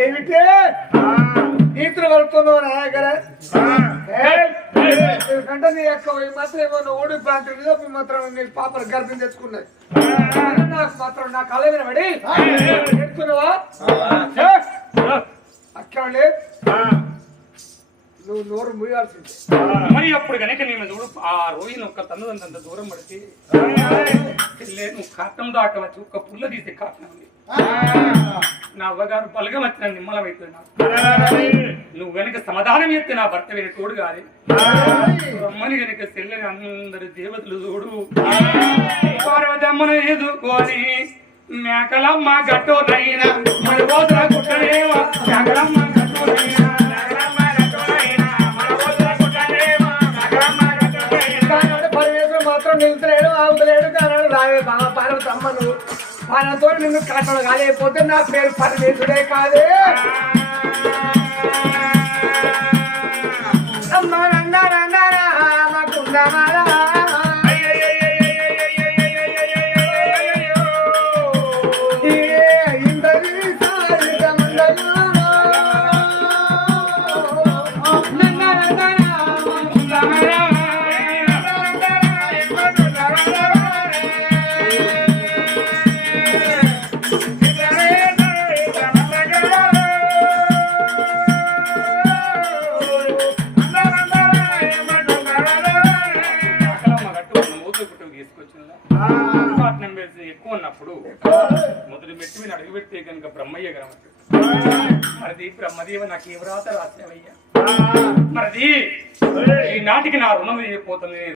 ఏమిటే నీతులు కలుపుతున్నావు నా దగ్గర అంటే నీ యొక్క మాత్రం ఏమన్నా ఓడి ప్రాంతం మీద మాత్రం నీ పాపలు గర్భం తెచ్చుకున్నది నాకు మాత్రం నా కళ మీద పడి చెప్తున్నావా అక్కడ నువ్వు నోరు మూయాల్సింది మరి అప్పుడు కనుక నేను చూడు ఆ రోజున ఒక్క తన్నుదంత దూరం పడితే నువ్వు కాటం దాటవచ్చు ఒక్క పుల్ల తీసే కాటం ఉంది నా అవ్వగారు బలగం వచ్చిన నిమ్మలం అయిపోయినా నువ్వు కనుక సమాధానం ఎత్తే నా భర్త వేరే తోడు కాదు అమ్మని కనుక చెల్లని అందరు దేవతలు చూడు పార్వతమ్మను ఎదుర్కొని మేకలమ్మ గట్టోనైనా మన రోజుల కుట్టనేవా మేకలమ్మ గట్టోనైనా మాత్రం నిలుతలేడు ఆగుతలేడు కానీ రావే బాగా పార్వతమ్మను వాళ్ళతో నిన్ను కాటలు కాలేకపోతే నా పేరు పరమేశ్వరే కాదే అమ్మ రండారా మాకుందామారా ఎక్కువ ఉన్నప్పుడు మొదటి మెట్టి మీద అడుగు పెడితే కనుక బ్రహ్మయ్య గ్రామం మరిది బ్రహ్మదేవ నాకు ఏ వ్రాత రాసేవయ్యా మరిది ఈ నాటికి నా రుణం పోతుంది.